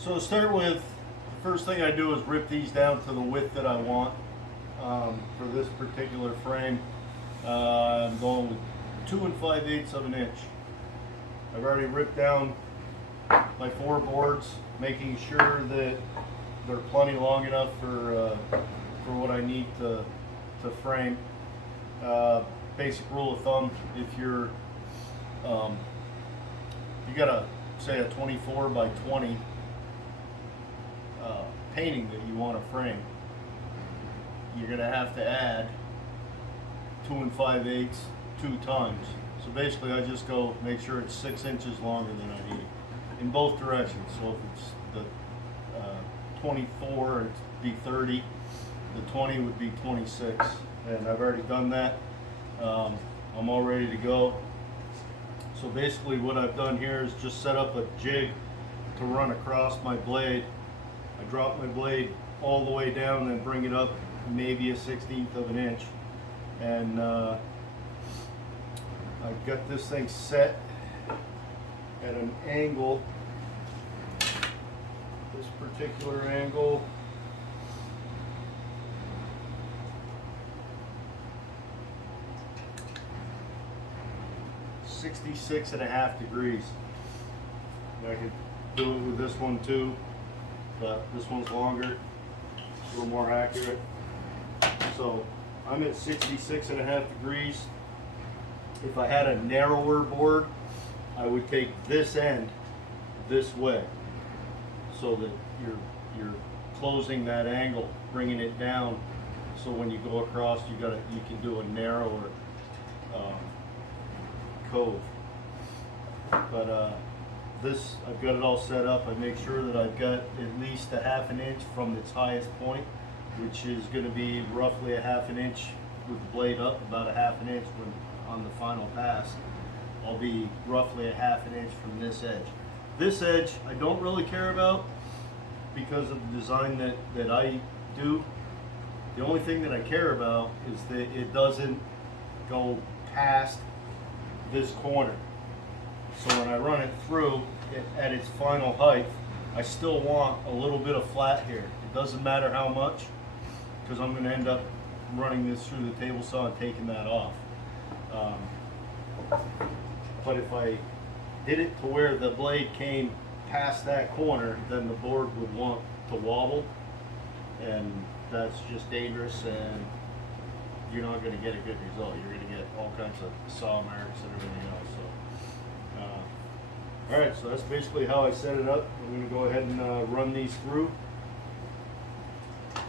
So to start with, the first thing I do is rip these down to the width that I want for this particular frame. I'm going with 2 5/8 of an inch. I've already ripped down my 4 boards, making sure that they're plenty long enough for what I need to frame. Basic rule of thumb: if you're you got a say a 24 by 20 painting that you want to frame, you're going to have to add 2 5/8 2 times. So basically I just go make sure it's 6 inches longer than I need in both directions. So if it's the 24, it'd be 30, the 20 would be 26, and I've already done that. I'm all ready to go. So basically what I've done here is just set up a jig to run across my blade. I drop my blade all the way down and then bring it up maybe a 1/16 of an inch. And I've got this thing set at an angle, this particular angle. (66.5 degrees). I could do it with this one too, but this one's longer, a little more accurate. So I'm at 66.5 degrees. If I had a narrower board, I would take this end this way, so that you're closing that angle, bringing it down. So when you go across, you can do a narrower cove. But this, I've got it all set up. I make sure that I've got at least a 1/2 inch from its highest point, which is going to be roughly a 1/2 inch with the blade up, about a 1/2 inch when on the final pass. I'll be roughly a 1/2 inch from this edge. This edge I don't really care about because of the design that I do. The only thing that I care about is that it doesn't go past this corner. So when I run it through at its final height, I still want a little bit of flat here. It doesn't matter how much, because I'm going to end up running this through the table saw and taking that off. But if I did it to where the blade came past that corner, then the board would want to wobble, and that's just dangerous, and you're not going to get a good result. You're going to get all kinds of saw marks and everything else. So, all right, so that's basically how I set it up. I'm going to go ahead and run these through,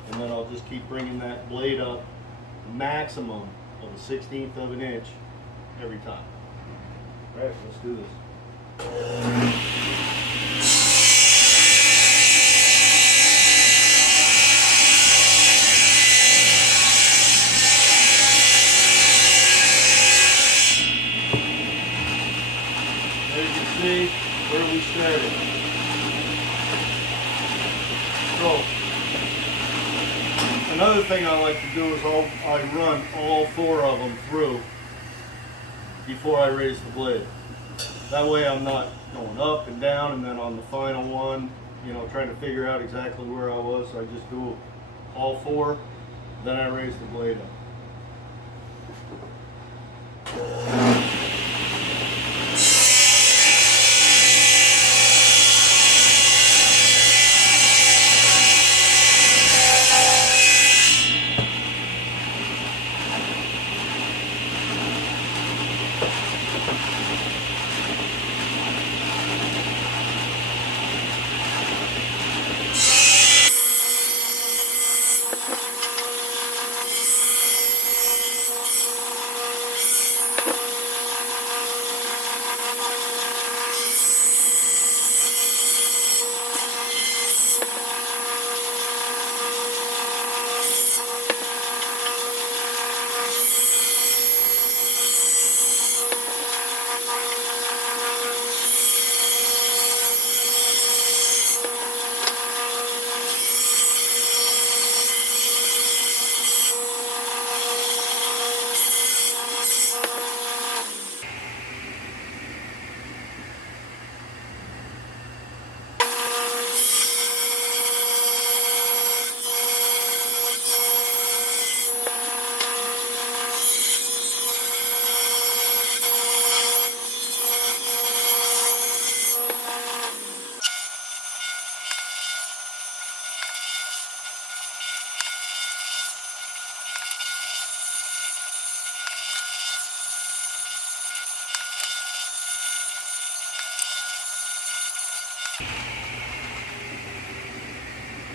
and then I'll just keep bringing that blade up maximum of a 1/16 of an inch every time. All right, let's do this. See where we started. So another thing I like to do is I run all 4 of them through before I raise the blade. That way I'm not going up and down and then on the final one, you know, trying to figure out exactly where I was. I just do all 4, then I raise the blade up.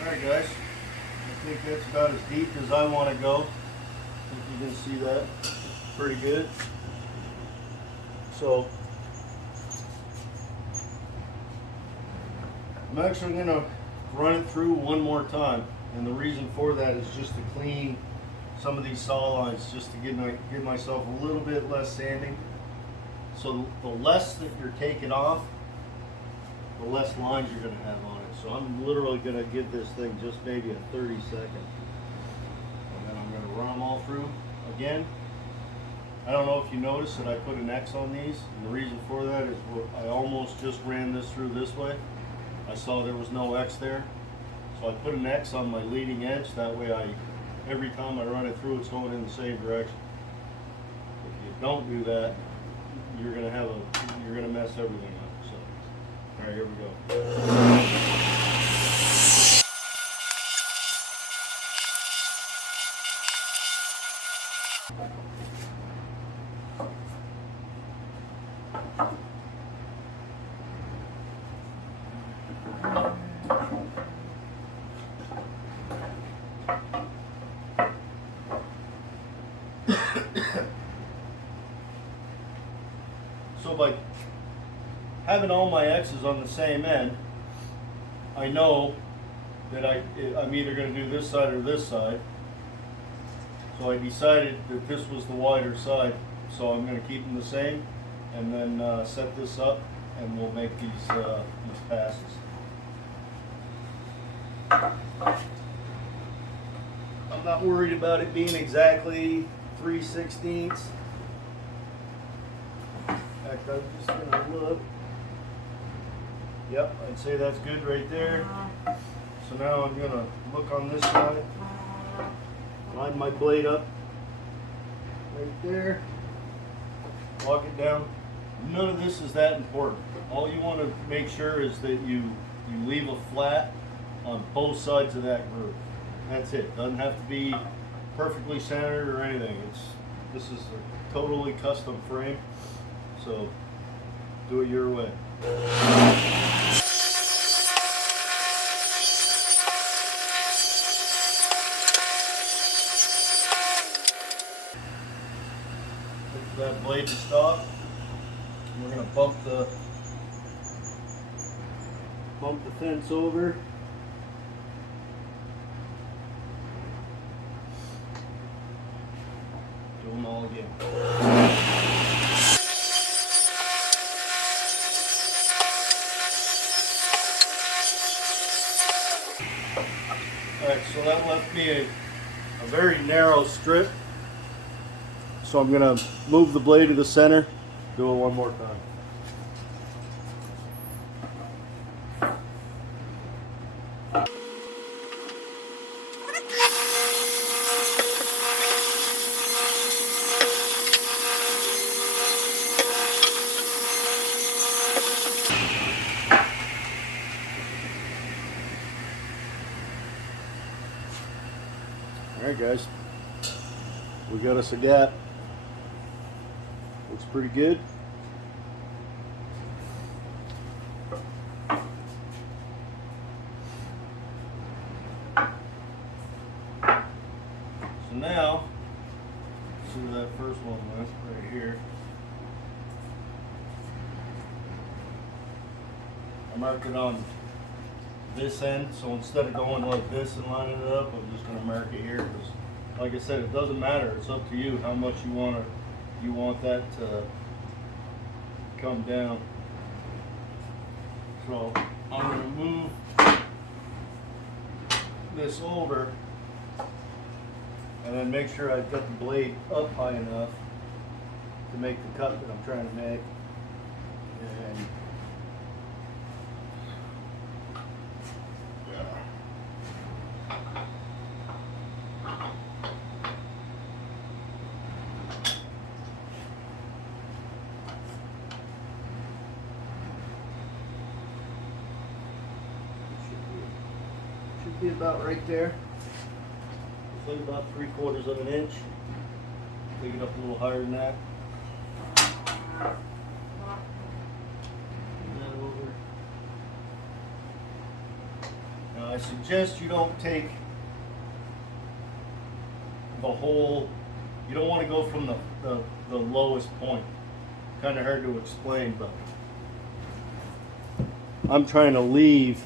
Alright guys, I think that's about as deep as I want to go. I think you can see that pretty good. So I'm actually going to run it through one more time, and the reason for that is just to clean some of these saw lines, just to give myself a little bit less sanding. So the less that you're taking off, the less lines you're going to have on it. So I'm literally going to give this thing just maybe a 30-second, and then I'm going to run them all through again. I don't know if you noticed that I put an X on these, and the reason for that is I almost just ran this through this way. I saw there was no X there, so I put an X on my leading edge. That way every time I run it through, it's going in the same direction. If you don't do that, you're gonna mess everything up. So, all right, here we go. So by having all my X's on the same end, I know that I'm either going to do this side or this side. So I decided that this was the wider side, so I'm going to keep them the same, and then set this up, and we'll make these passes. I'm not worried about it being exactly 3/16. I'm just gonna look. Yep, I'd say that's good right there. So now I'm gonna look on this side, line my blade up right there, lock it down. None of this is that important. All you want to make sure is that you leave a flat on both sides of that groove. That's it. Doesn't have to be perfectly centered or anything. This is a totally custom frame. So do it your way. Look for that blade to stop. We're going to bump the fence over. Do them all again. Alright, so that left me a very narrow strip. So I'm going to move the blade to the center, do it one more time. Alright guys, we got us a gap. Looks pretty good. So now, see where that first one went, right here. I marked it on this end, so instead of going like this and lining it up, I'm just going to mark it here, because like I said, it doesn't matter. It's up to you how much you want that to come down. So I'm going to move this over and then make sure I've got the blade up high enough to make the cut that I'm trying to make. And should be about right there. I think about 3/4 of an inch. Take it up a little higher than that. Bring that over. Now I suggest you don't take the whole, you don't want to go from the lowest point. Kind of hard to explain, but I'm trying to leave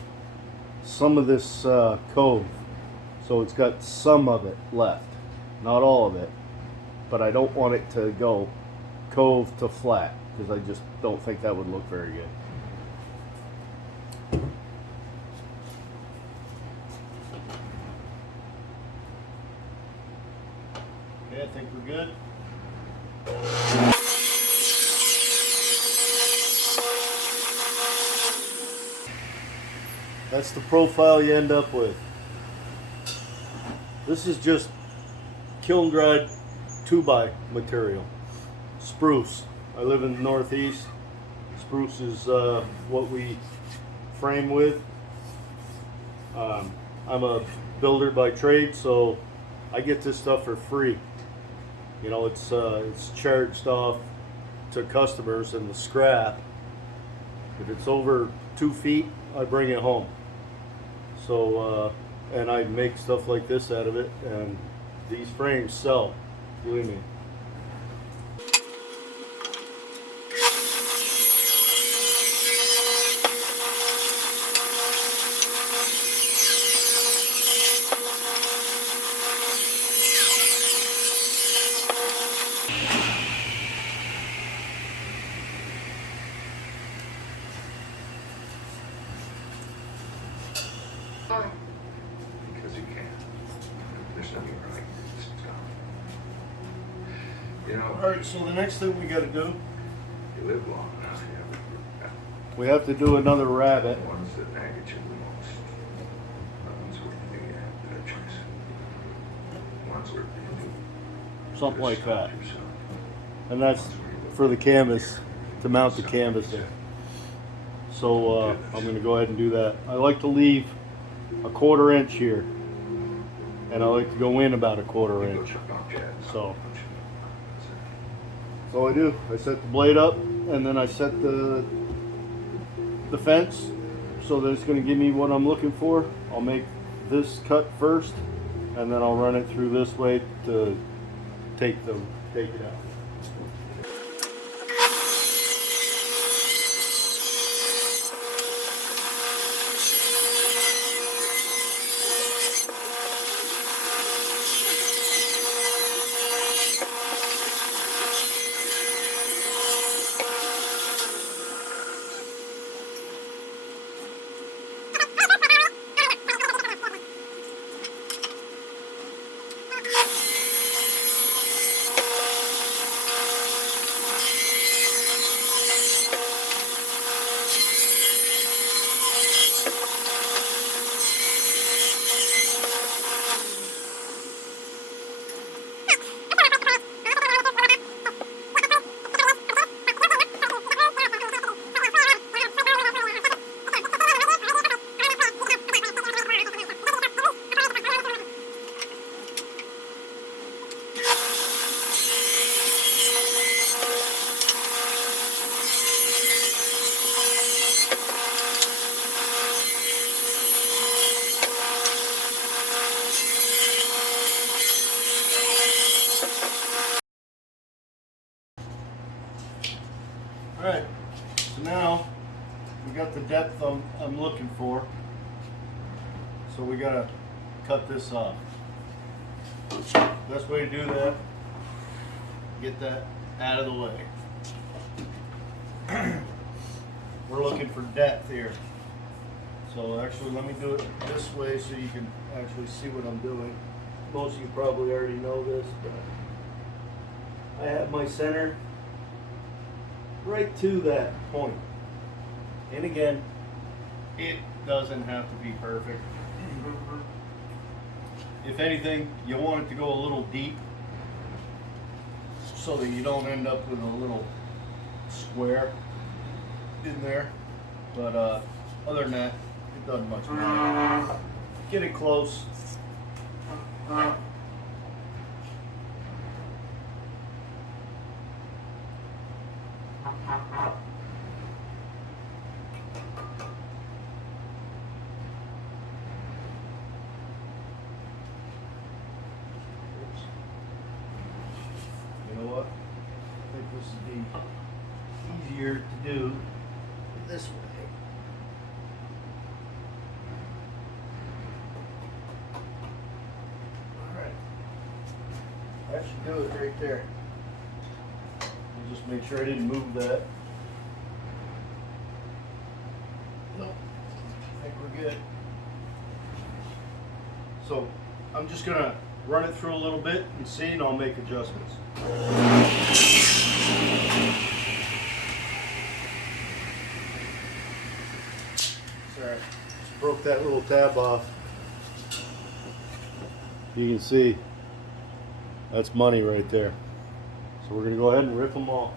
some of this cove, so it's got some of it left, not all of it, but I don't want it to go cove to flat, because I just don't think that would look very good. Okay, I think we're good. That's the profile you end up with. This is just kiln dried 2x material. Spruce. I live in the Northeast. Spruce is what we frame with. I'm a builder by trade, so I get this stuff for free. You know, it's charged off to customers, and the scrap, if it's over 2 feet, I bring it home. So, and I make stuff like this out of it, and these frames sell, believe me. Because you can. There's nothing right. It's gone. You know. Alright, so the next thing we gotta do, You live long enough, we have to do another rabbit. the ones that nag at you the most. The ones where you knew you had better choice. The ones where you knew. Something like that. Yourself. And that's for the canvas, to mount the canvas there. So I'm going to go ahead and do that. I like to leave a 1/4 inch here, and I like to go in about a 1/4 inch. So that's all I do. I set the blade up, and then I set the fence so that it's going to give me what I'm looking for. I'll make this cut first, and then I'll run it through this way to take it out. Alright, so now we got the depth I'm looking for. So we gotta cut this off. Best way to do that, get that out of the way. We're looking for depth here. So actually let me do it this way so you can actually see what I'm doing. Most of you probably already know this, but I have my center right to that point. And again, it doesn't have to be perfect. If anything, you want it to go a little deep so that you don't end up with a little square in there. But other than that, it doesn't much matter. Get it close. this would be easier to do this way. Alright. That should do it right there. I'll just make sure I didn't move that. Nope. I think we're good. So I'm just gonna run it through a little bit and see, and I'll make adjustments. Sorry, just broke that little tab off. You can see that's money right there. So we're gonna go ahead and rip them all.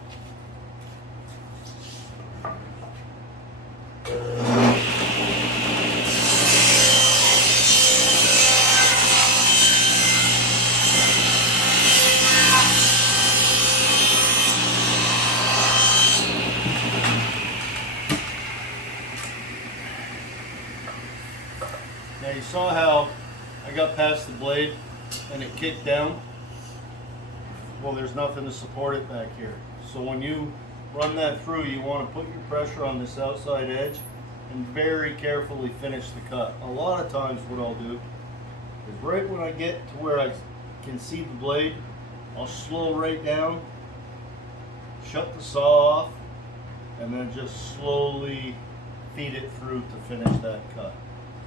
Now you saw how I got past the blade and it kicked down. Well, there's nothing to support it back here. So when you run that through, you want to put your pressure on this outside edge and very carefully finish the cut. A lot of times what I'll do is right when I get to where I can see the blade, I'll slow right down, shut the saw off, and then just slowly feed it through to finish that cut.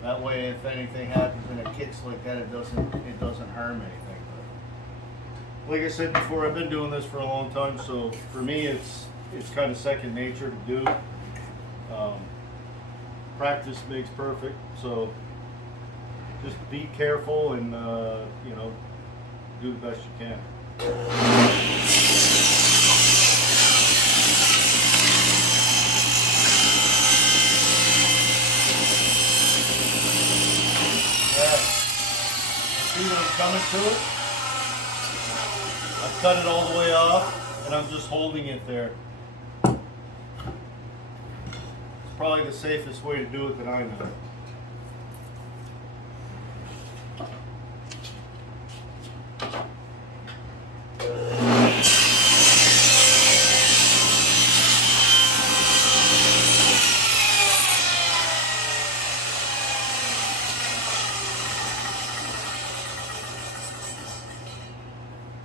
That way, if anything happens and it kicks like that, it doesn't harm anything. But like I said before, I've been doing this for a long time, so for me, it's kind of second nature to do. Practice makes perfect, so just be careful and you know, do the best you can. See that I'm coming to it? I've cut it all the way off and I'm just holding it there. It's probably the safest way to do it that I know.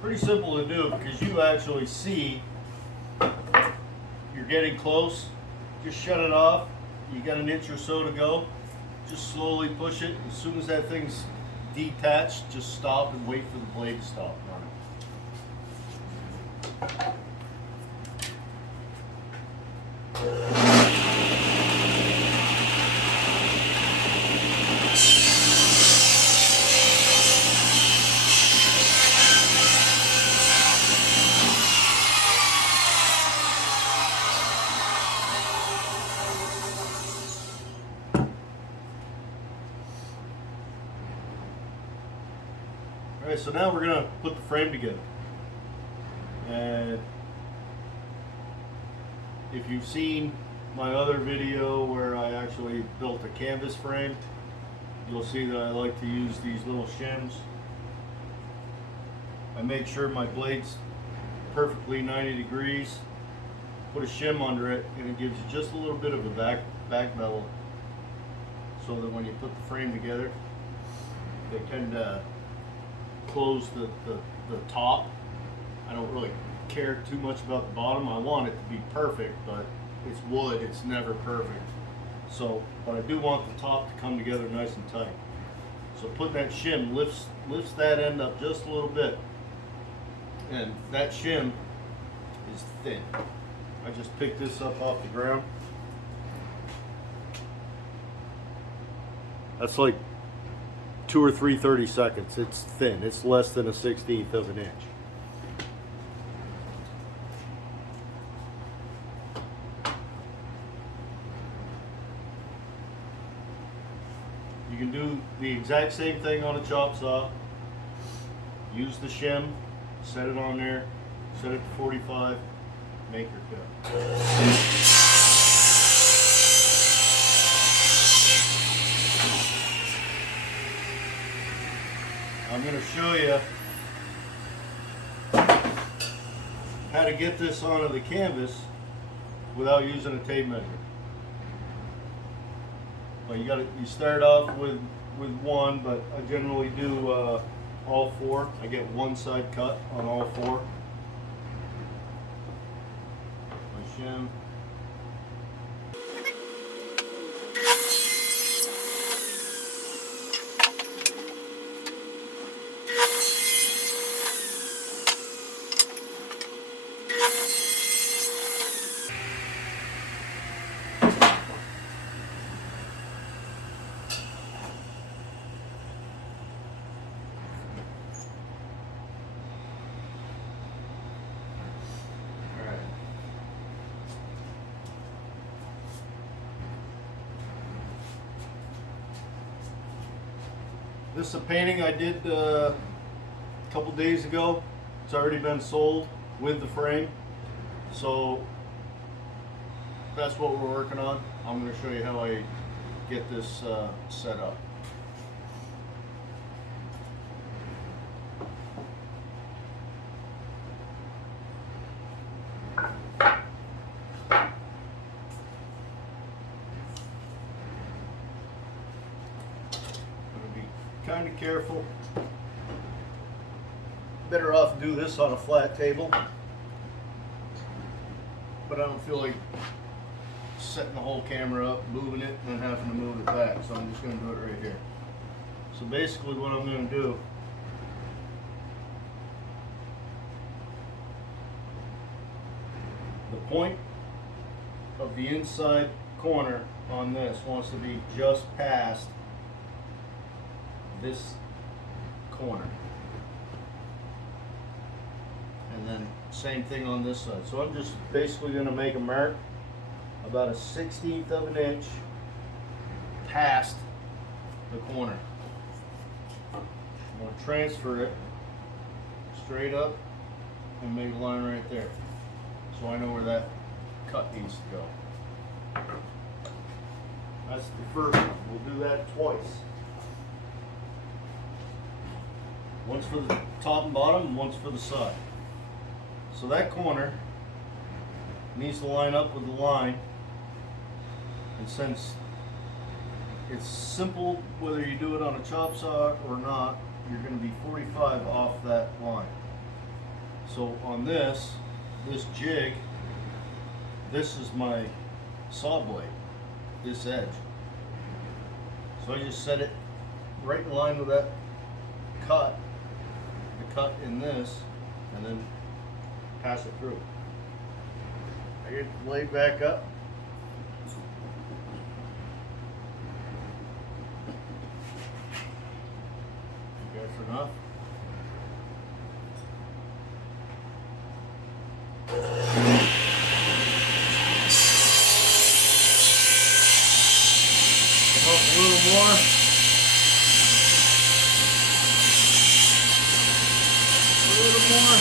Pretty simple to do because you actually see you're getting close. Just shut it off. You got an inch or so to go. Just slowly push it. As soon as that thing's detached, just stop and wait for the blade to stop running. Alright, so now we're going to put the frame together. And if you've seen my other video where I actually built a canvas frame, you'll see that I like to use these little shims. I make sure my blade's perfectly 90 degrees, put a shim under it, and it gives you just a little bit of a back bevel so that when you put the frame together, they tend to close the top. I don't really care too much about the bottom. I want it to be perfect, but it's wood, it's never perfect. So, but I do want the top to come together nice and tight. So putting that shim lifts that end up just a little bit. And that shim is thin. I just picked this up off the ground. That's like 2 or 3 30-seconds. It's thin. It's less than a 1/16 of an inch. You can do the exact same thing on a chop saw. Use the shim, set it on there, set it to 45, make your cut. I'm going to show you how to get this onto the canvas without using a tape measure. Well, you start off with one, but I generally do all four. I get one side cut on all four. My shim. This is a painting I did a couple days ago. It's already been sold with the frame. So that's what we're working on. I'm going to show you how I get this set up. Kind of careful. Better off do this on a flat table, but I don't feel like setting the whole camera up, moving it, and then having to move it back, so I'm just going to do it right here. So basically what I'm going to do, the point of the inside corner on this wants to be just past this corner, and then same thing on this side. So I'm just basically going to make a mark about a 1/16 of an inch past the corner. I'm going to transfer it straight up and make a line right there, so I know where that cut needs to go. That's the first one. We'll do that twice. Once for the top and bottom, and once for the side. So that corner needs to line up with the line. And since it's simple, whether you do it on a chop saw or not, you're going to be 45 off that line. So on this jig, this is my saw blade, this edge. So I just set it right in line with that cut. Cut in this, and then pass it through. I get the blade back up. Good for enough. Come up a little more. A little more.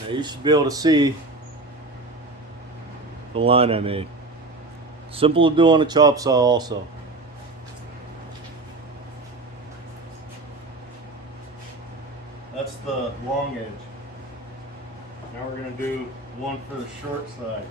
Now you should be able to see the line I made. Simple to do on a chop saw also. That's the long edge. Now we're going to do one for the short side.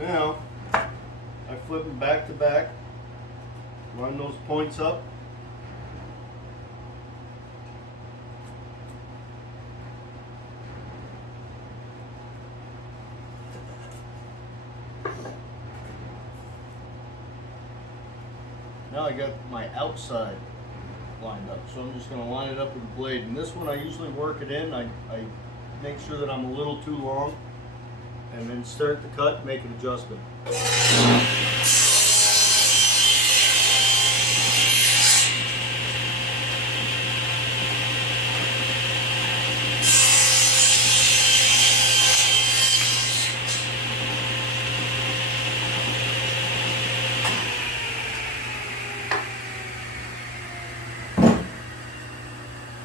Now, I flip them back to back, line those points up. Now I got my outside lined up, so I'm just going to line it up with the blade. And this one I usually work it in. I make sure that I'm a little too long, and then start the cut, make an adjustment.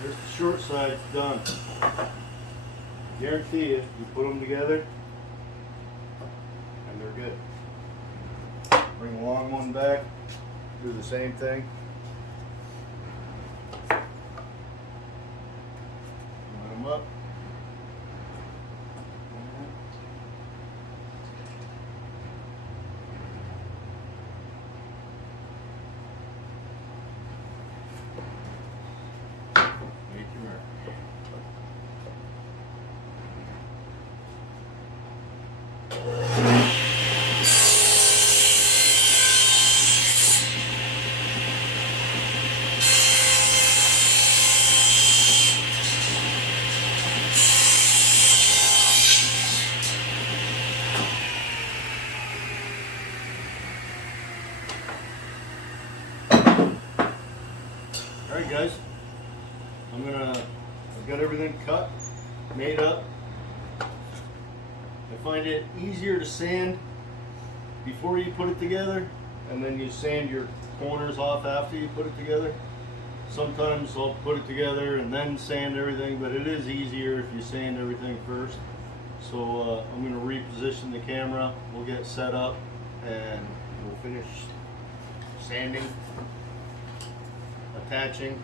There's the short side done. Guarantee you put them together and they're good. Bring the long one back, do the same thing. Line them up. Make your mark. Alright guys, I've got everything cut, made up. I find it easier to sand before you put it together, and then you sand your corners off after you put it together. Sometimes I'll put it together and then sand everything, but it is easier if you sand everything first. So I'm going to reposition the camera, we'll get set up, and we'll finish sanding, attaching,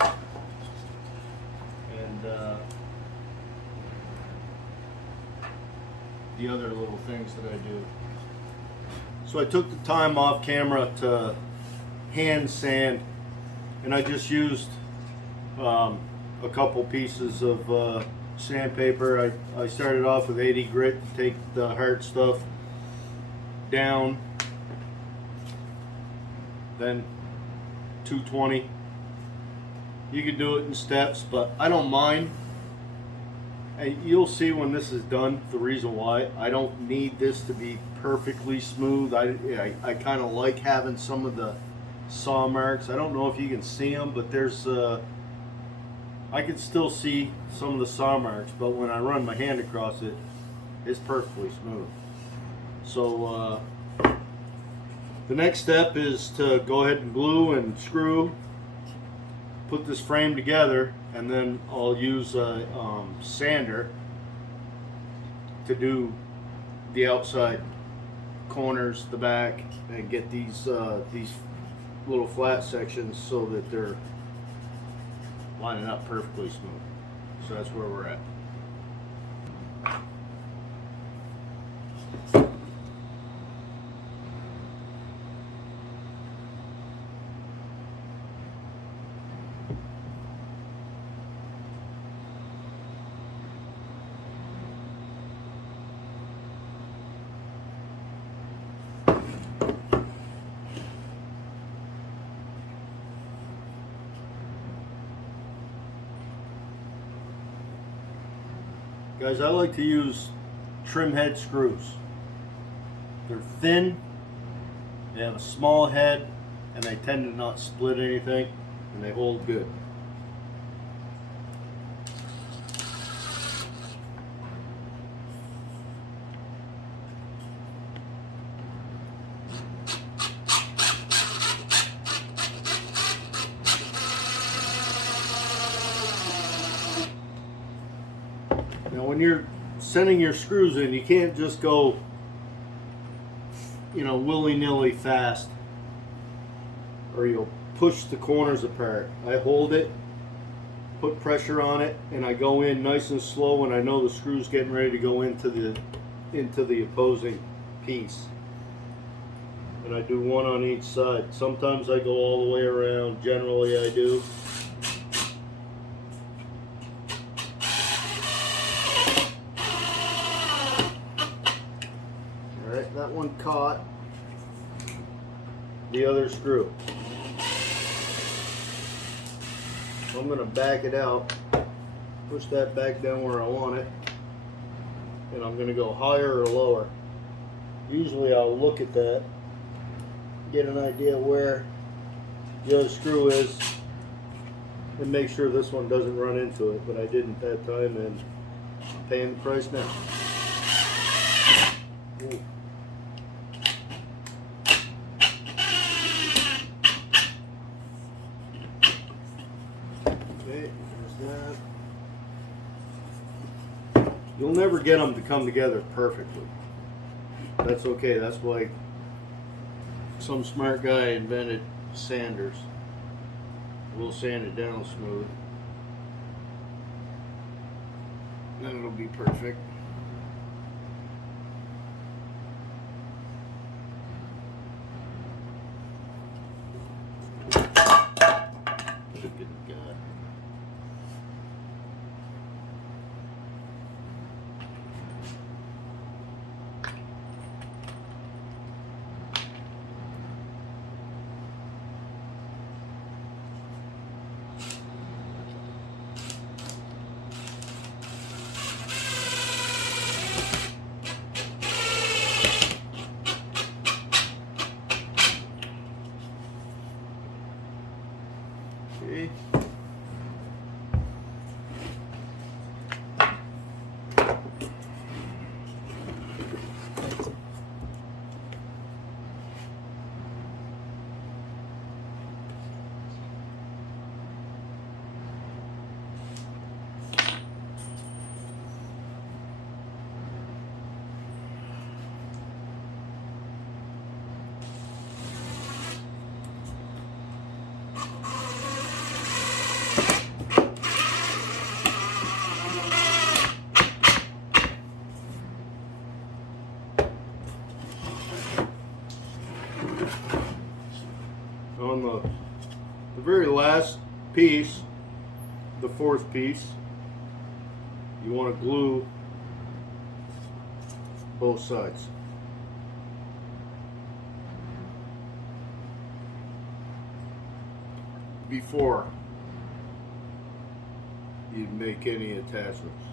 and the other little things that I do. So I took the time off camera to hand sand, and I just used a couple pieces of sandpaper. I started off with 80 grit to take the hard stuff down, then 220. You can do it in steps, but I don't mind. And you'll see when this is done the reason why. I don't need this to be perfectly smooth. I kind of like having some of the saw marks. I don't know if you can see them, but there's I can still see some of the saw marks, but when I run my hand across it, it's perfectly smooth. So the next step is to go ahead and glue and screw, put this frame together, and then I'll use a sander to do the outside corners, the back, and get these little flat sections so that they're lining up perfectly smooth. So that's where we're at. Guys, I like to use trim head screws. They're thin, they have a small head, and they tend to not split anything, and they hold good. Now when you're sending your screws in, you can't just go, willy-nilly fast, or you'll push the corners apart. I hold it, put pressure on it, and I go in nice and slow when I know the screw's getting ready to go into into the opposing piece. And I do one on each side. Sometimes I go all the way around. Generally I do. Alright, that one caught the other screw. So I'm going to back it out, push that back down where I want it, and I'm going to go higher or lower. Usually I'll look at that, get an idea where the other screw is, and make sure this one doesn't run into it, but I didn't that time, and I'm paying the price now. Ooh. Okay, there's that. You'll never get them to come together perfectly. That's okay. That's why some smart guy invented sanders. We'll sand it down smooth. Then it'll be perfect. Good God. Okay. On the very last piece, the fourth piece, you want to glue both sides. Before you make any attachments.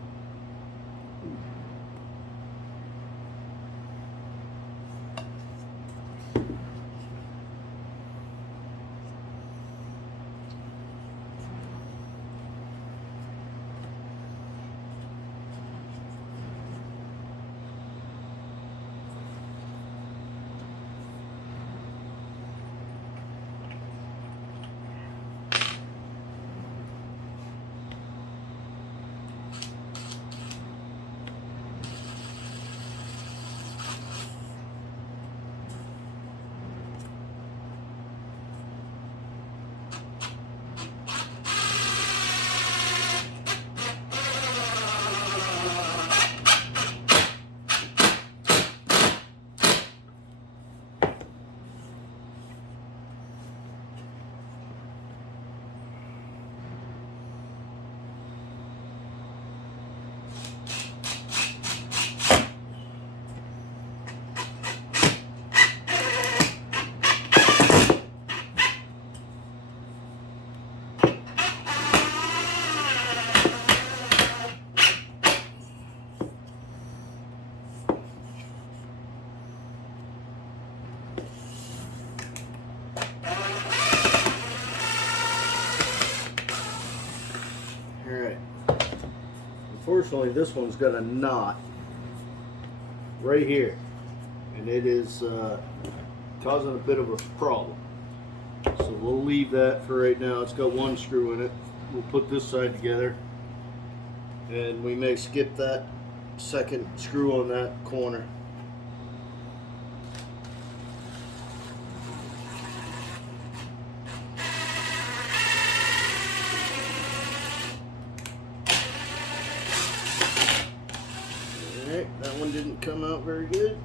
Unfortunately, this one's got a knot right here, and it is causing a bit of a problem. So we'll leave that for right now. It's got one screw in it. We'll put this side together, and we may skip that second screw on that corner. That one didn't come out very good.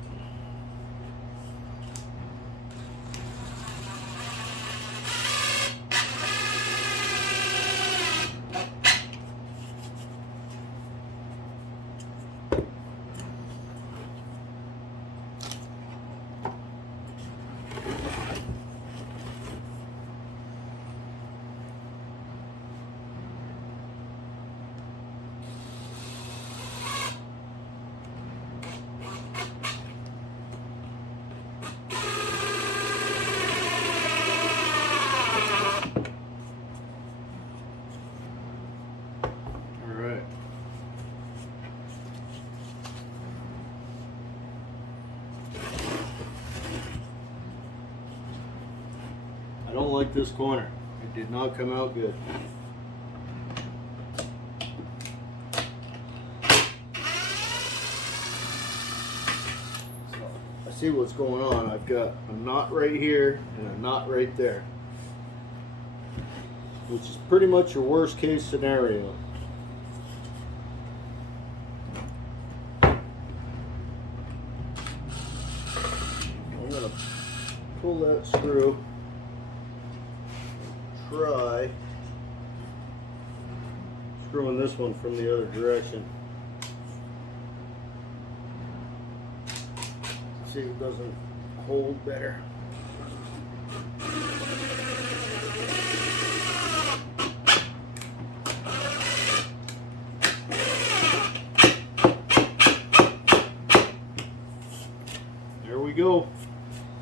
I don't like this corner. It did not come out good. So, I see what's going on. I've got a knot right here and a knot right there, which is pretty much your worst case scenario. I'm going to pull that screw. Try screwing this one from the other direction. See if it doesn't hold better. There we go.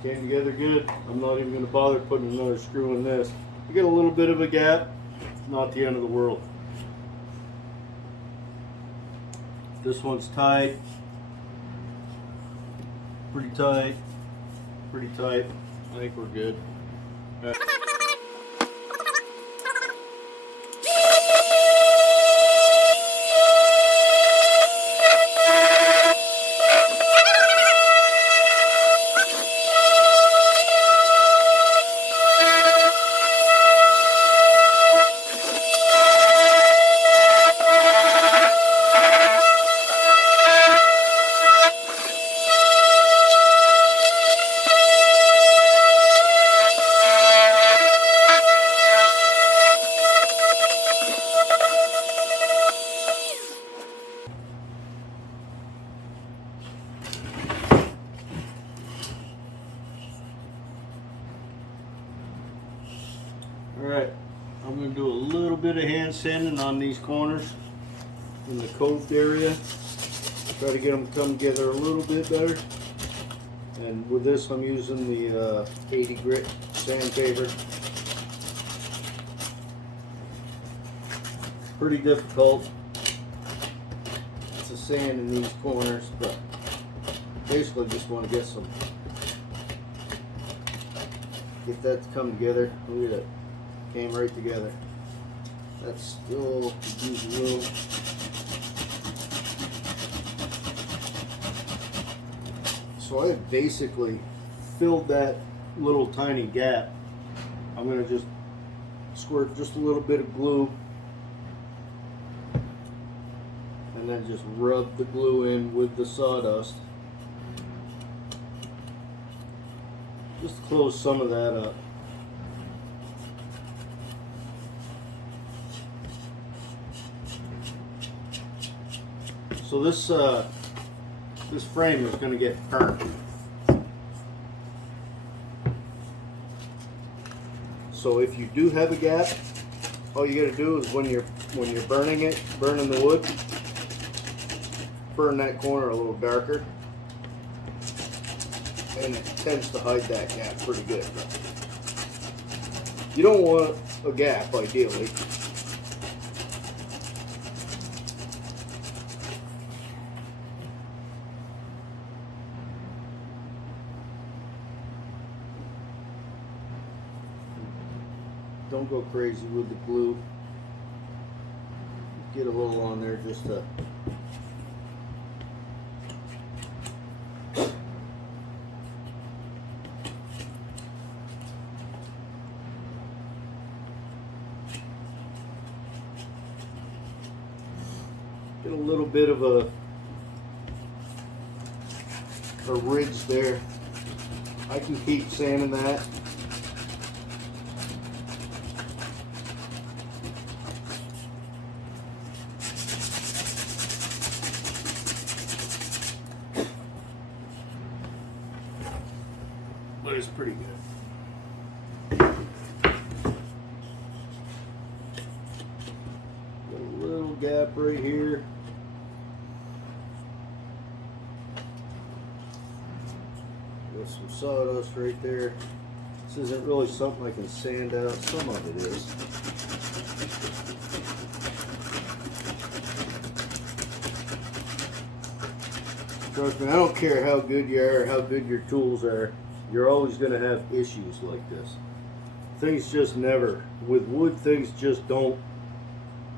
Came together good. I'm not even going to bother putting another screw in this. We get a little bit of a gap, not the end of the world. This one's tight, pretty tight, pretty tight. I think we're good. Alright, I'm going to do a little bit of hand sanding on these corners in the coved area. Try to get them to come together a little bit better. And with this I'm using the 80 grit sandpaper. Pretty difficult to sand in these corners, but basically just want to get that to come together. Look at it. Came right together. That's still use a little. So I have basically filled that little tiny gap. I'm going to just squirt just a little bit of glue and then just rub the glue in with the sawdust. Just to close some of that up. So this frame is going to get burnt. So if you do have a gap, all you got to do is when you're burning the wood, burn that corner a little darker, and it tends to hide that gap pretty good. You don't want a gap ideally. Don't go crazy with the glue. Get a little on there just to get a little bit of a a ridge there. I can keep sanding that. But it's pretty good. Got a little gap right here. Got some sawdust right there. This isn't really something I can sand out. Some of it is. Trust me, I don't care how good you are, how good your tools are. You're always going to have issues like this. Things just never, with wood, things just don't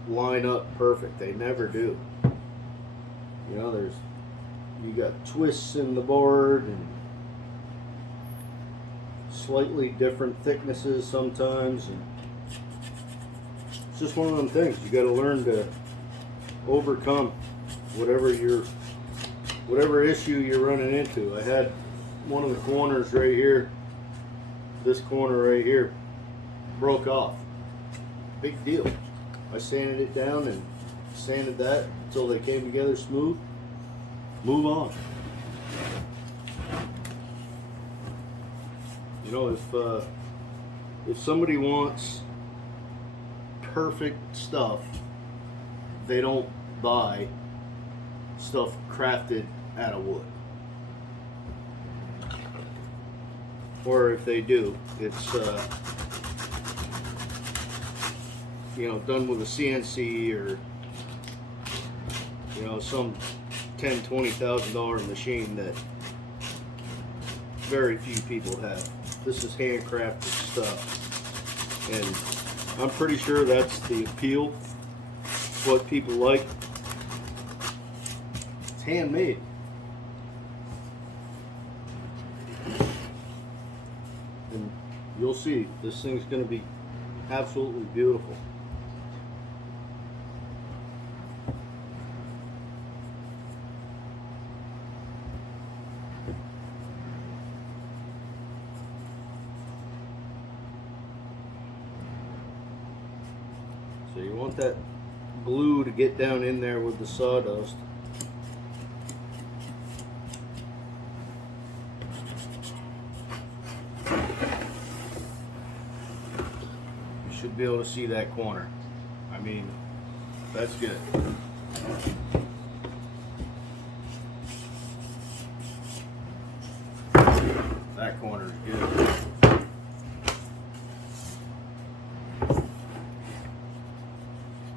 line up perfect. They never do. You know, you got twists in the board and slightly different thicknesses sometimes, and it's just one of them things. You got to learn to overcome whatever issue you're running into. I had one of the corners right here, this corner right here, broke off. Big deal. I sanded it down and sanded that until they came together smooth. Move on. You know, if somebody wants perfect stuff, they don't buy stuff crafted out of wood. Or if they do, it's you know, done with a CNC or, you know, some $10,000-$20,000 machine that very few people have. This is handcrafted stuff, and I'm pretty sure that's the appeal. It's what people like. It's handmade. And you'll see, this thing's going to be absolutely beautiful. So you want that glue to get down in there with the sawdust. You should be able to see that corner. I mean, that's good. That corner is good.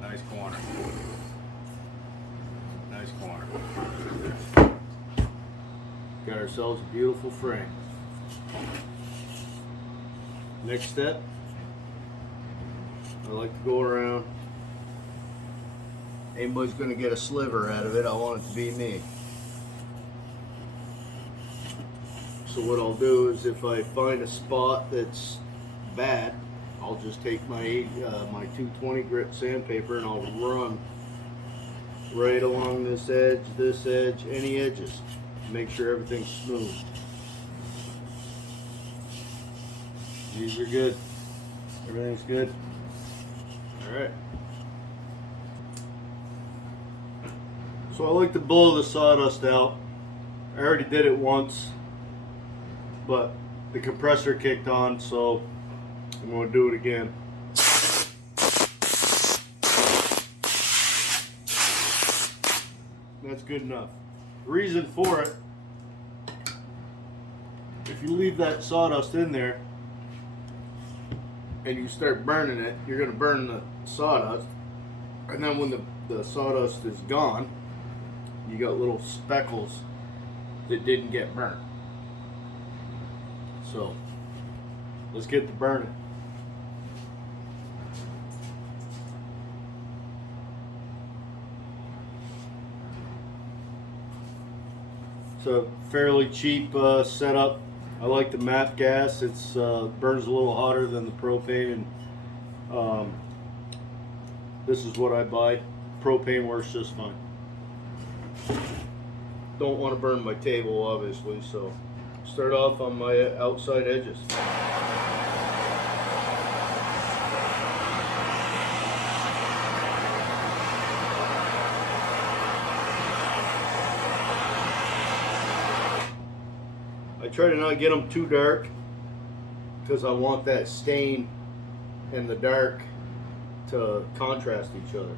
Nice corner. Nice corner. Got ourselves a beautiful frame. Next step, I like to go around. Anybody's going to get a sliver out of it, I want it to be me. So what I'll do is, if I find a spot that's bad, I'll just take my my 220 grit sandpaper and I'll run right along this edge, any edges. Make sure everything's smooth. These are good. Everything's good. Alright. So I like to blow the sawdust out. I already did it once, but the compressor kicked on, so I'm going to do it again. That's good enough. Reason for it, if you leave that sawdust in there and you start burning it, you're going to burn the sawdust, and then when the sawdust is gone, you got little speckles that didn't get burnt. So let's get to burning. It's a fairly cheap setup. I like the MAP gas. It's burns a little hotter than the propane, and this is what I buy. Propane works just fine. don't want to burn my table, obviously, so start off on my outside edges. I try to not get them too dark because I want that stain and the dark to contrast each other.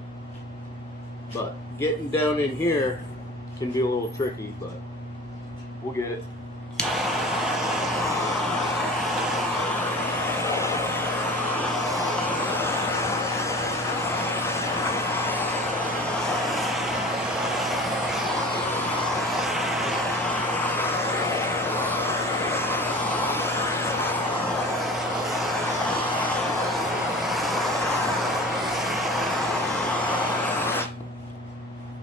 But getting down in here can be a little tricky, but we'll get it.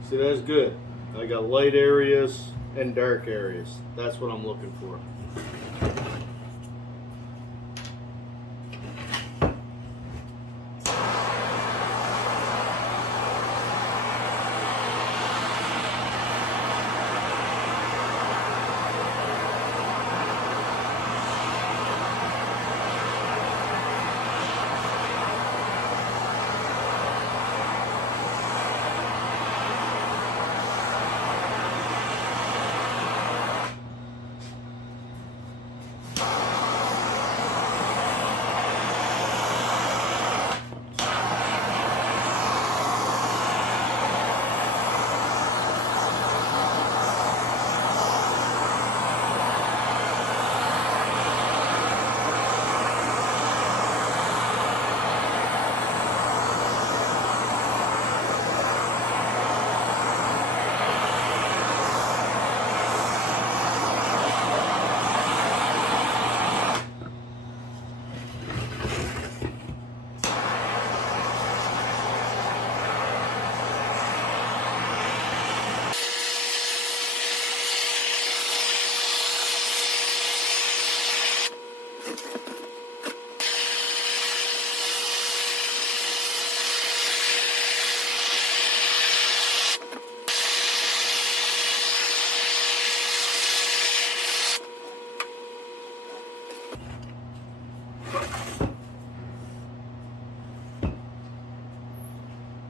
See, that's good. I got light areas and dark areas. That's what I'm looking for.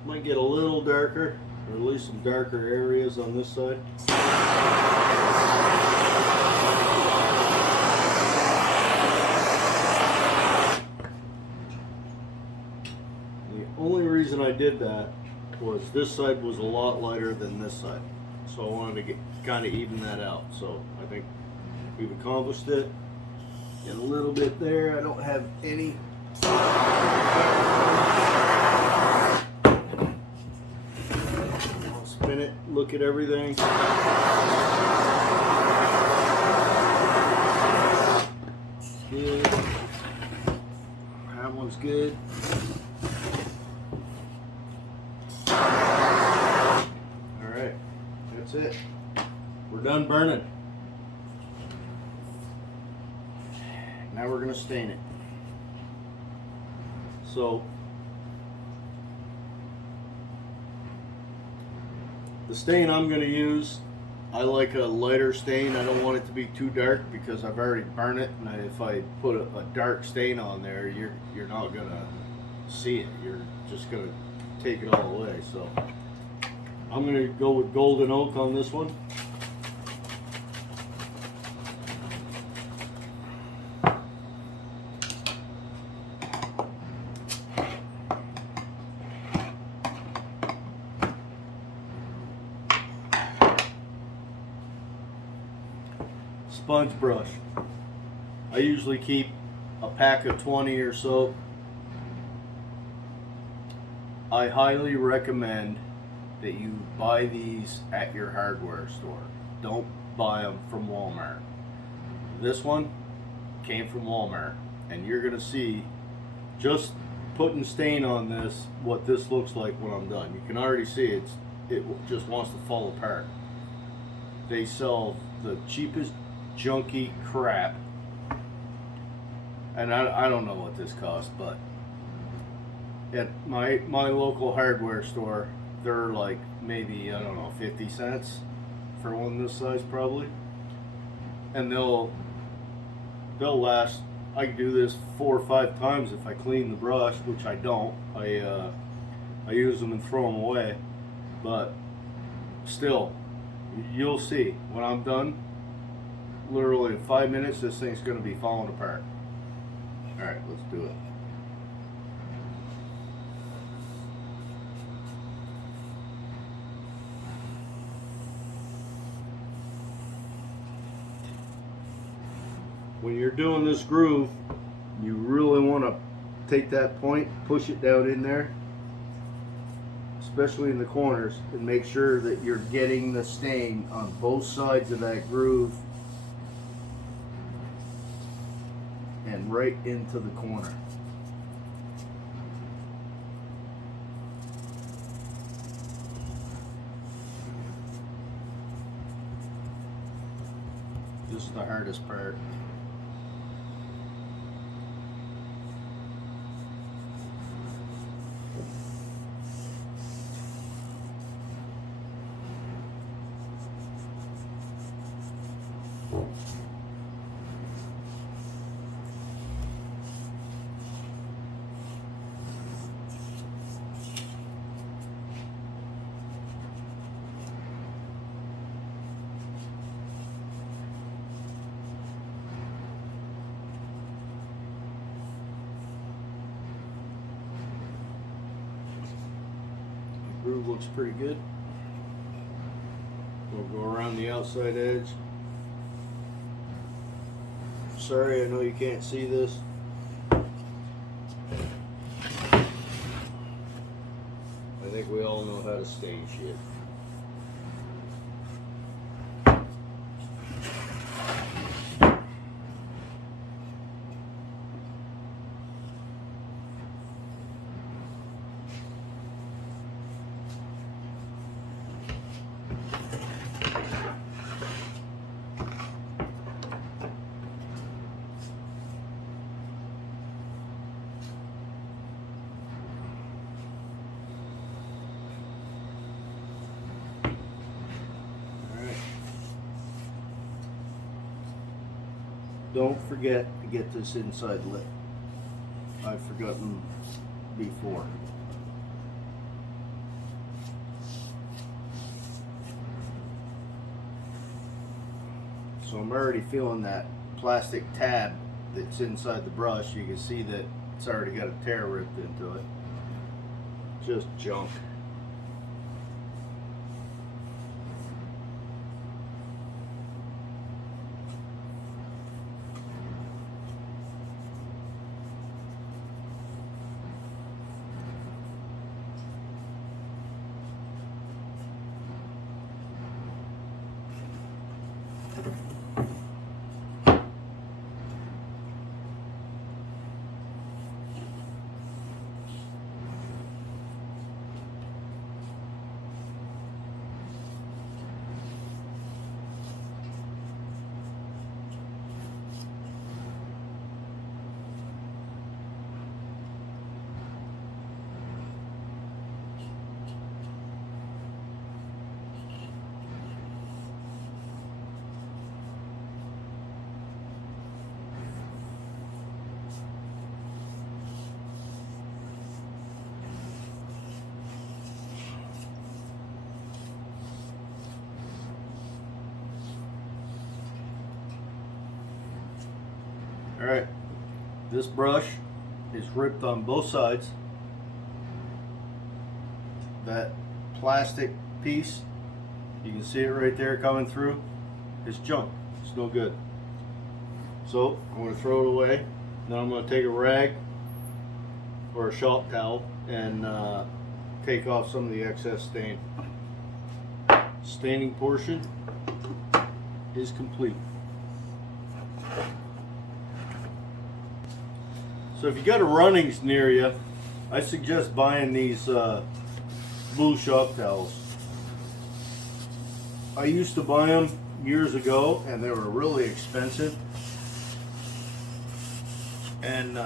Might get a little darker, or at least some darker areas on this side. The only reason I did that was this side was a lot lighter than this side, so I wanted to kind of even that out. So I think we've accomplished it. Get a little bit there. I don't have any. I'll spin it, look at everything. Good. That one's good. Alright, that's it. We're done burning. Now we're going to stain it. So the stain I'm going to use, I like a lighter stain. I don't want it to be too dark because I've already burned it, and if I put a dark stain on there, you're not going to see it. You're just going to take it all away. So I'm going to go with golden oak on this one. Sponge brush. I usually keep a pack of 20 or so. I highly recommend that you buy these at your hardware store. Don't buy them from Walmart. This one came from Walmart, and you're gonna see, just putting stain on this, what this looks like when I'm done. You can already see it just wants to fall apart. They sell the cheapest junky crap, and I don't know what this costs, but at my local hardware store, they're like maybe, I don't know, 50 cents for one this size probably, and they'll last. I can do this 4 or 5 times if I clean the brush, which I don't. I use them and throw them away, but still, you'll see when I'm done. Literally in 5 minutes, this thing's going to be falling apart. All right, let's do it. When you're doing this groove, you really want to take that point, push it down in there, especially in the corners, and make sure that you're getting the stain on both sides of that groove and right into the corner. This is the hardest part. Groove looks pretty good. We'll go around the outside edge. Sorry, I know you can't see this. I think we all know how to stain shit. Don't forget to get this inside lip. I've forgotten before. So I'm already feeling that plastic tab that's inside the brush. You can see that it's already got a tear ripped into it. Just junk. Alright, this brush is ripped on both sides. That plastic piece, you can see it right there coming through, is junk. It's no good. So I'm going to throw it away. Then I'm going to take a rag or a shop towel and take off some of the excess stain. Staining portion is complete. So if you got a Runnings near you, I suggest buying these blue shop towels. I used to buy them years ago and they were really expensive. And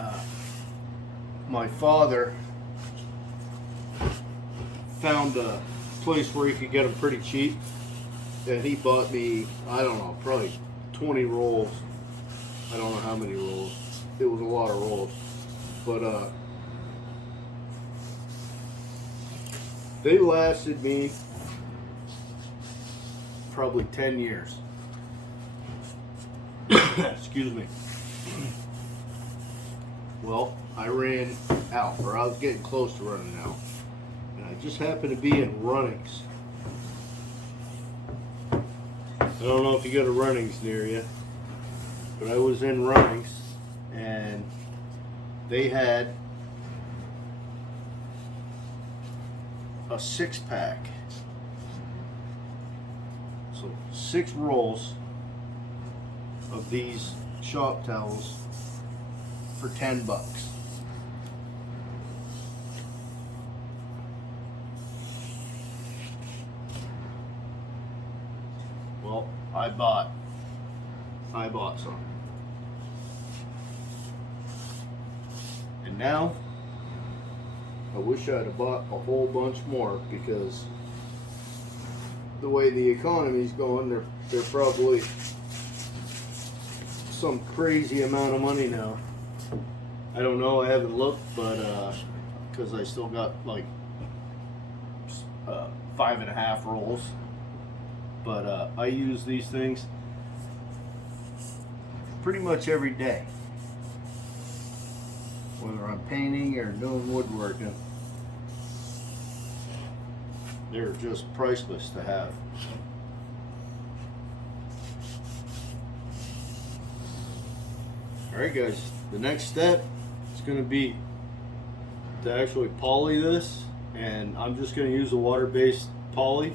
my father found a place where you could get them pretty cheap. and he bought me, I don't know, probably 20 rolls. I don't know how many rolls. It was a lot of rolls. But they lasted me probably 10 years. Excuse me. Well, I ran out, or I was getting close to running out. And I just happened to be in Runnings. I don't know if you got a Runnings near you, but I was in Runnings, and they had a 6-pack. So 6 rolls of these shop towels for $10. Well, I bought some. And now I wish I'd have bought a whole bunch more, because the way the economy's going, they're probably some crazy amount of money now. I don't know, I haven't looked, but because I still got like 5.5 rolls. But I use these things pretty much every day, whether I'm painting or doing woodworking. They're just priceless to have. Alright guys, the next step is going to be to actually poly this, and I'm just going to use a water-based poly,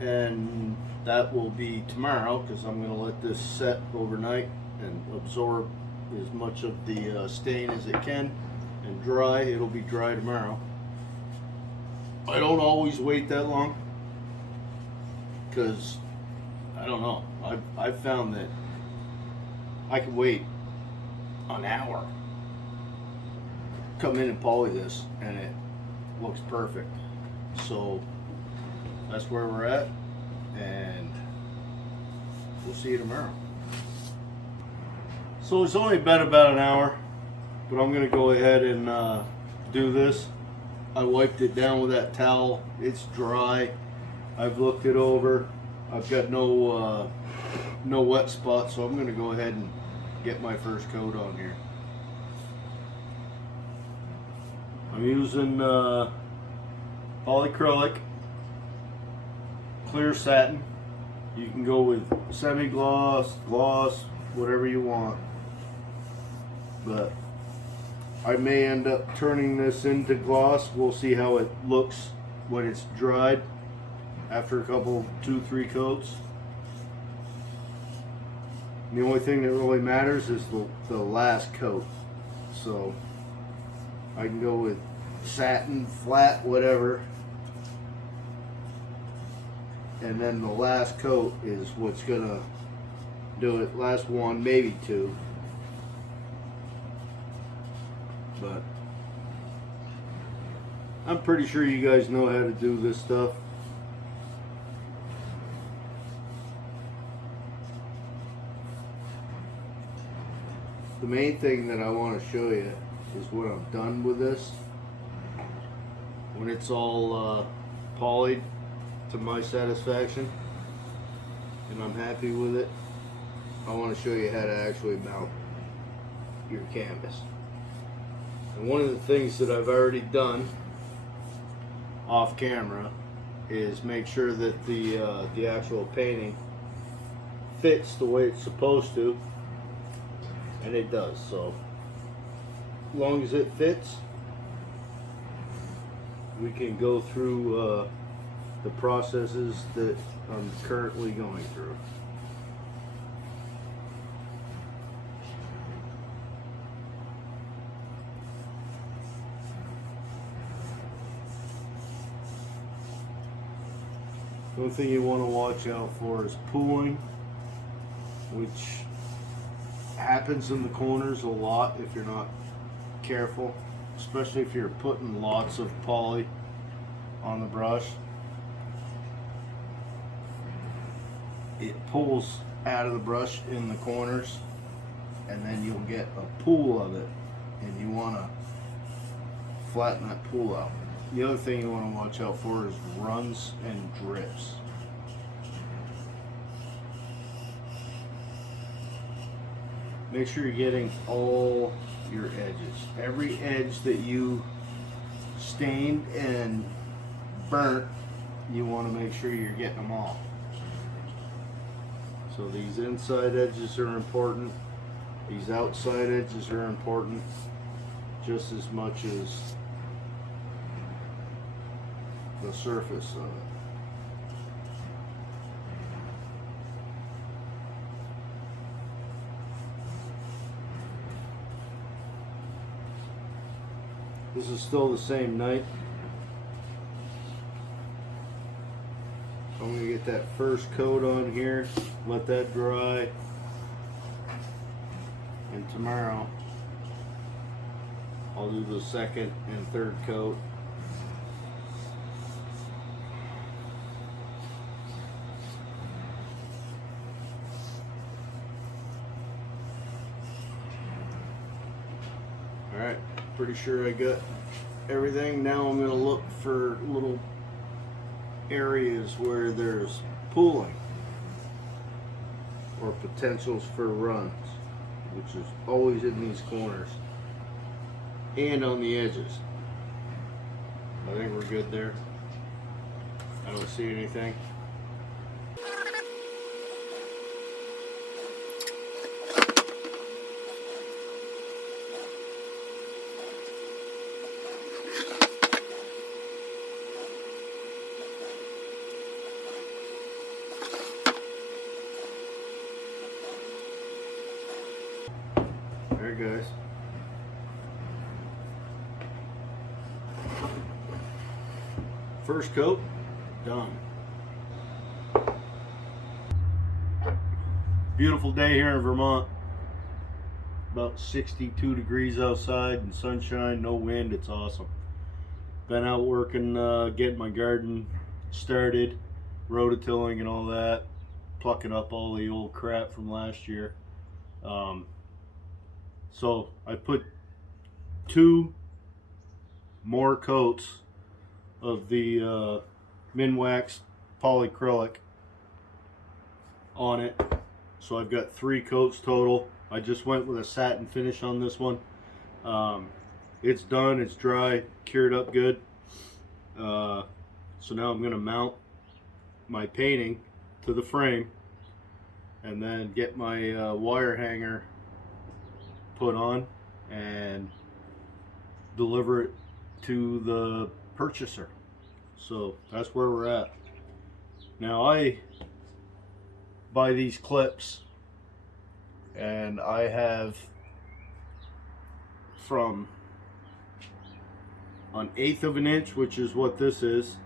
and that will be tomorrow, because I'm going to let this set overnight and absorb as much of the stain as it can and dry. It'll be dry tomorrow. I don't always wait that long, because I don't know, I've found that I can wait an hour, come in and poly this, and it looks perfect. So that's where we're at, and we'll see you tomorrow. So it's only been about an hour, but I'm gonna go ahead and do this. I wiped it down with that towel. It's dry. I've looked it over. I've got no wet spots, so I'm gonna go ahead and get my first coat on here. I'm using polyacrylic, clear satin. You can go with semi-gloss, gloss, whatever you want. But I may end up turning this into gloss. We'll see how it looks when it's dried after a couple, 2-3 coats. And the only thing that really matters is the last coat. So I can go with satin, flat, whatever. And then the last coat is what's gonna do it. Last one, maybe 2. But I'm pretty sure you guys know how to do this stuff. The main thing that I want to show you is when I'm done with this. When it's all polyed to my satisfaction and I'm happy with it, I want to show you how to actually mount your canvas. And one of the things that I've already done off camera is make sure that the actual painting fits the way it's supposed to, and it does. So as long as it fits, we can go through the processes that I'm currently going through. The only thing you want to watch out for is pooling, which happens in the corners a lot if you're not careful, especially if you're putting lots of poly on the brush. it pulls out of the brush in the corners, and then you'll get a pool of it, and you want to flatten that pool out. The other thing you want to watch out for is runs and drips. Make sure you're getting all your edges. Every edge that you stained and burnt, you want to make sure you're getting them all. So these inside edges are important. These outside edges are important just as much as the surface of it. This is still the same night. I'm going to get that first coat on here, let that dry, and tomorrow I'll do the second and third coat. Alright, pretty sure I got everything. Now I'm going to look for little areas where there's pooling or potentials for runs, which is always in these corners and on the edges. I think we're good there. I don't see anything. There, guys. First coat done. Beautiful day here in Vermont. About 62 degrees outside and sunshine, no wind. It's awesome. Been out working, getting my garden started, rototilling and all that, plucking up all the old crap from last year. So I put 2 more coats of the Minwax polyacrylic on it. So I've got 3 coats total. I just went with a satin finish on this one. It's done, it's dry, cured up good. So now I'm going to mount my painting to the frame and then get my wire hanger put on and deliver it to the purchaser. So that's where we're at. Now I buy these clips, and I have from an 1/8 of an inch, which is what this is,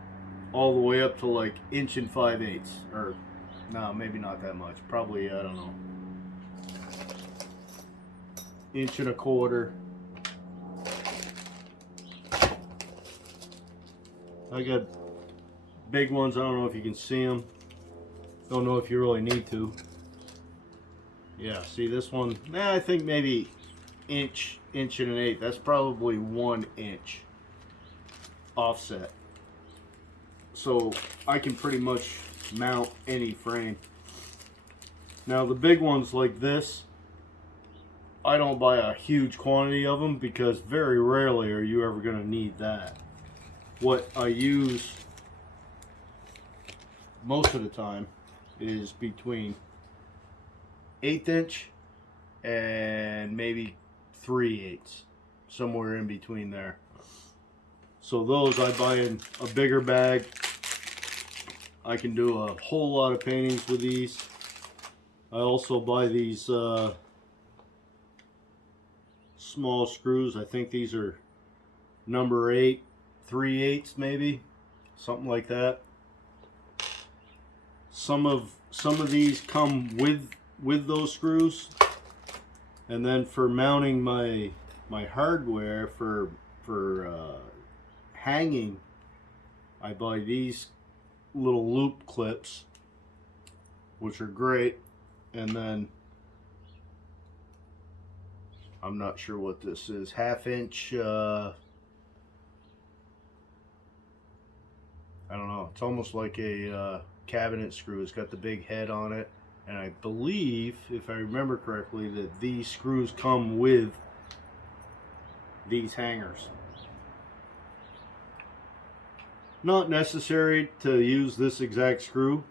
all the way up to like 1 5/8, or no, maybe not that much, probably, I don't know, 1 1/4 inch. I got big ones. I don't know if you can see them. Don't know if you really need to. Yeah, see this one? Nah, I think maybe 1 1/8. That's probably 1 inch offset. So I can pretty much mount any frame. Now the big ones like this, I don't buy a huge quantity of them because very rarely are you ever going to need that. What I use most of the time is between 1/8 inch and maybe 3/8, somewhere in between there. So those I buy in a bigger bag. I can do a whole lot of paintings with these. I also buy these small screws. I think these are number 8, 3/8 maybe, something like that. Some of these come with those screws, and then for mounting my hardware for hanging, I buy these little loop clips, which are great. And then I'm not sure what this is, 1/2 inch, I don't know, it's almost like a cabinet screw. It's got the big head on it, and I believe, if I remember correctly, that these screws come with these hangers. Not necessary to use this exact screw,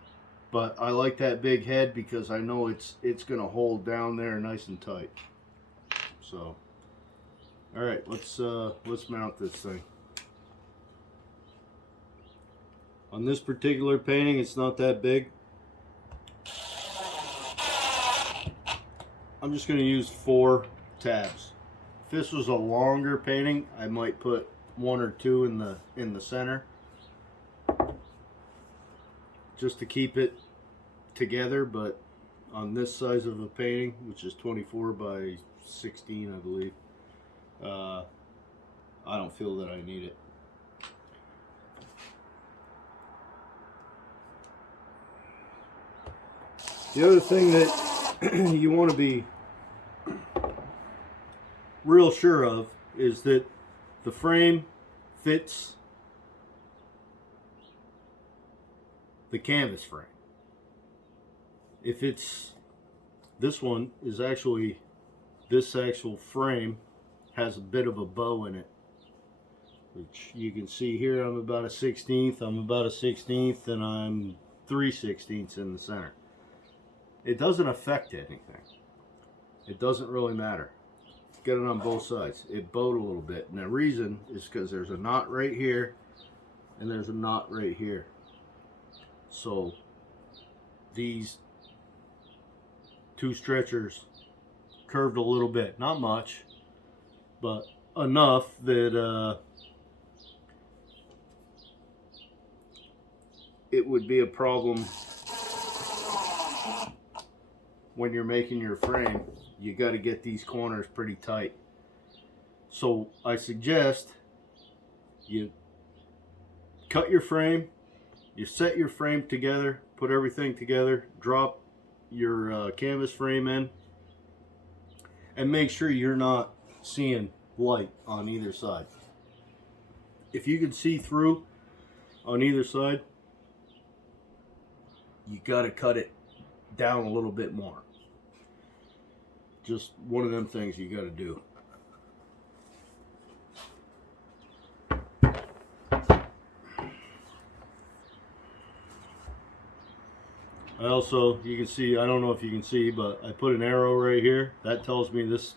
but I like that big head because I know it's gonna hold down there nice and tight. So, all right, let's mount this thing. On this particular painting, it's not that big. I'm just going to use 4 tabs. If this was a longer painting, I might put 1 or 2 in the center, just to keep it together. But on this size of a painting, which is 24 by 16, I believe, I don't feel that I need it. The other thing that you want to be real sure of is that the frame fits the canvas frame. If it's, this one is actually, this actual frame has a bit of a bow in it, which you can see here. I'm about a 16th, I'm about a 16th, and I'm 3/16 in the center. It doesn't affect anything. It doesn't really matter. Get it on both sides. It bowed a little bit, and the reason is because there's a knot right here and there's a knot right here. So these 2 stretchers curved a little bit, not much, but enough that it would be a problem when you're making your frame. You got to get these corners pretty tight. So I suggest you cut your frame, you set your frame together, put everything together, drop your canvas frame in, and make sure you're not seeing light on either side. If you can see through on either side, you got to cut it down a little bit more. Just one of them things you got to do. I also, you can see, I don't know if you can see, but I put an arrow right here. That tells me this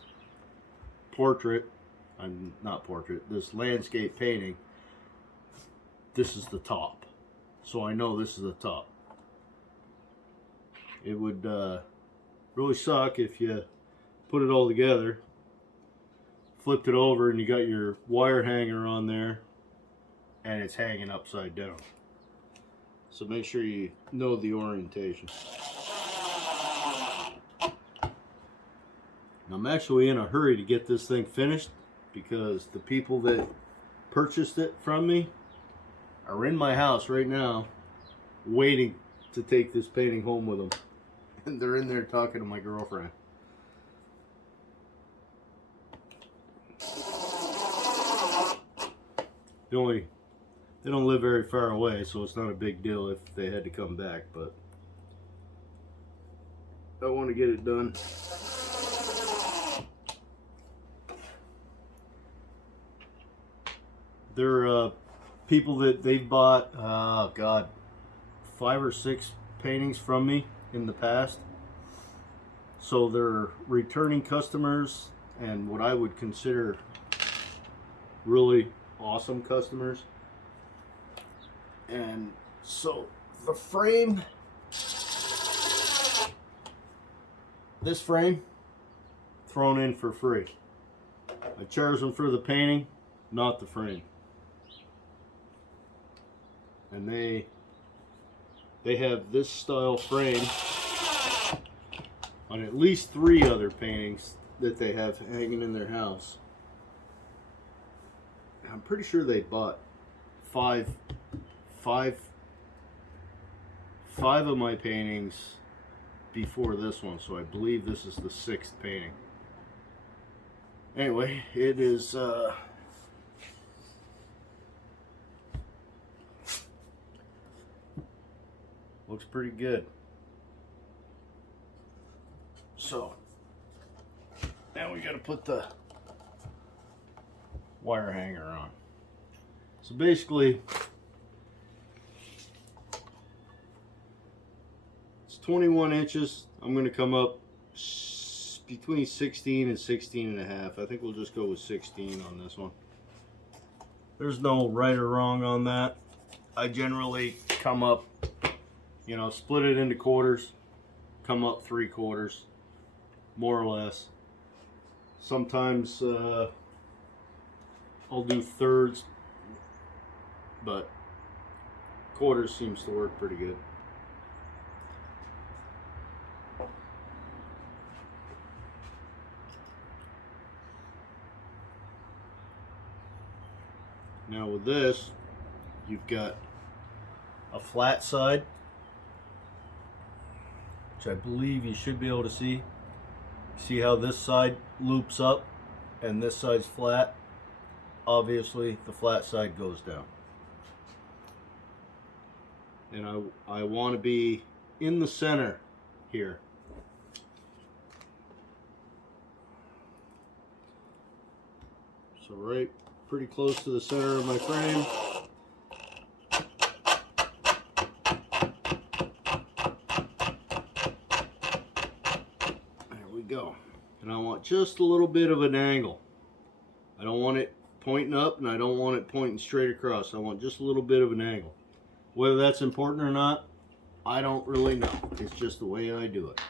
portrait, this landscape painting, this is the top. So I know this is the top. It would really suck if you put it all together, flipped it over, and you got your wire hanger on there and it's hanging upside down. So make sure you know the orientation. I'm actually in a hurry to get this thing finished because the people that purchased it from me are in my house right now waiting to take this painting home with them. And they're in there talking to my girlfriend. They don't live very far away, so it's not a big deal if they had to come back, but I want to get it done. They're people that they've bought, oh God, 5 or 6 paintings from me in the past. So they're returning customers and what I would consider really awesome customers. And so the frame, this frame, thrown in for free. I charge them for the painting, not the frame. And they have this style frame on at least 3 other paintings that they have hanging in their house. I'm pretty sure they bought five of my paintings before this one, so I believe this is the 6th painting. Anyway, it is looks pretty good. So now we got to put the wire hanger on. So basically, it's 21 inches. I'm going to come up between 16 and 16 and a half. I think we'll just go with 16 on this one. There's no right or wrong on that. I generally come up, you know, split it into quarters, come up 3/4, more or less. Sometimes I'll do thirds, but quarters seems to work pretty good. Now with this, you've got a flat side, which I believe you should be able to see. See how this side loops up and this side's flat? Obviously, the flat side goes down. And I want to be in the center here. So right pretty close to the center of my frame. There we go. And I want just a little bit of an angle. I don't want it pointing up and I don't want it pointing straight across. I want just a little bit of an angle. Whether that's important or not, I don't really know. It's just the way I do it.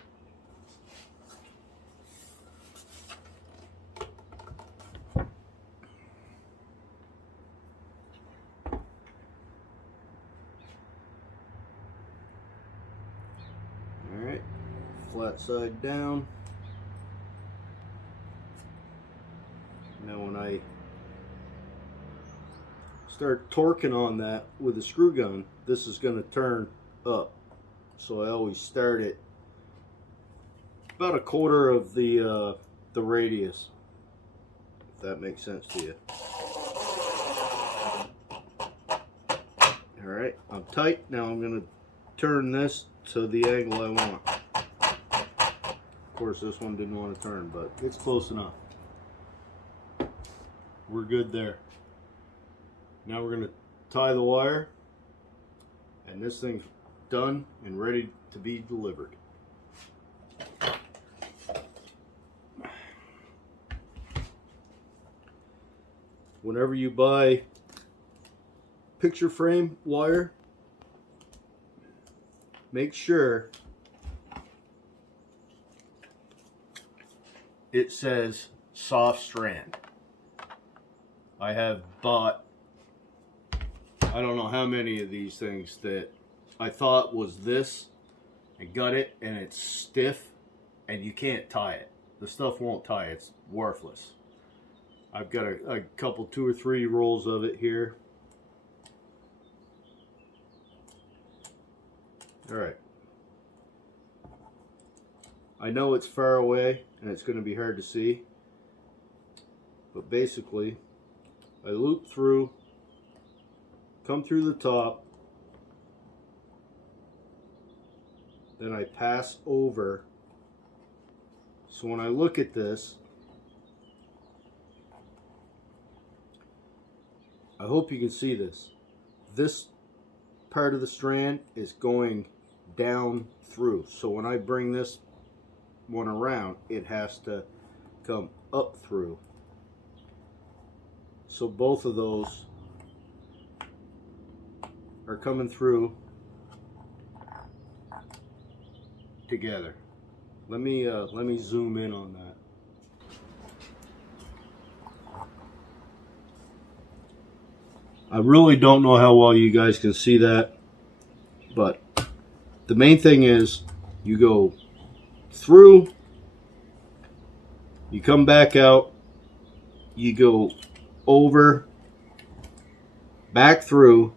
Alright, flat side down. Now when I start torquing on that with a screw gun, this is going to turn up. So I always start it about 1/4 of the radius, if that makes sense to you. Alright, I'm tight. Now I'm going to turn this to the angle I want. Of course, this one didn't want to turn, but it's close enough. We're good there. Now we're going to tie the wire, and this thing's done and ready to be delivered. Whenever you buy picture frame wire, make sure it says soft strand. I have bought, I don't know how many of these things that I thought was this. I got it and it's stiff and you can't tie it. The stuff won't tie, it's worthless. I've got a couple, 2 or 3 rolls of it here. Alright. I know it's far away and it's going to be hard to see, but basically I loop through, come through the top, then I pass over. So when I look at this, I hope you can see this. This part of the strand is going down through. So when I bring this one around, it has to come up through. So both of those are coming through together. Let me zoom in on that. I really don't know how well you guys can see that, but the main thing is you go through, you come back out, you go over, back through,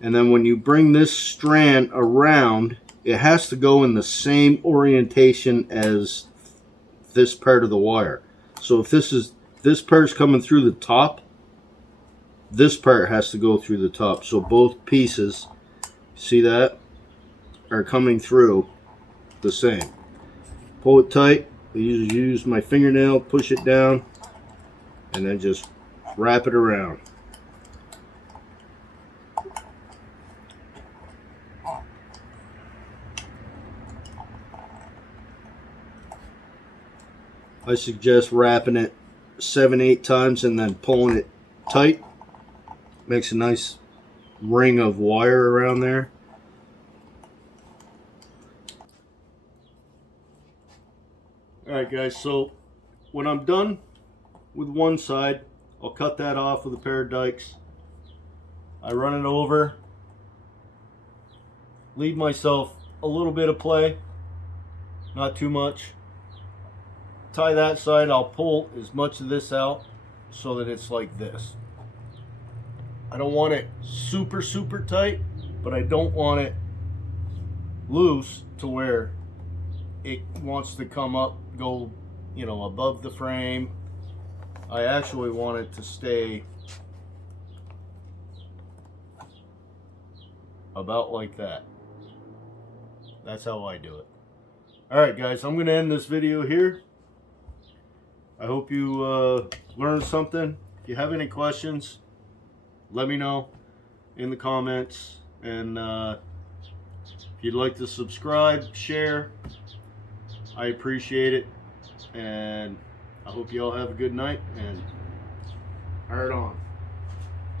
and then when you bring this strand around, it has to go in the same orientation as this part of the wire. So if this part's coming through the top, this part has to go through the top. So both pieces, see that, are coming through the same. Pull it tight. I usually use my fingernail, push it down, and then just wrap it around. I suggest wrapping it 7-8 times and then pulling it tight. Makes a nice ring of wire around there. Alright guys, so when I'm done with one side, I'll cut that off with a pair of dikes. I run it over, leave myself a little bit of play, not too much. Tie that side, I'll pull as much of this out so that it's like this. I don't want it super tight, but I don't want it loose to where it wants to come up, go, you know, above the frame. I actually want it to stay about like that. That's how I do it. Alright guys, I'm going to end this video here. I hope you learned something. If you have any questions, let me know in the comments. And if you'd like to subscribe, share, I appreciate it. And I hope you all have a good night. And hard on.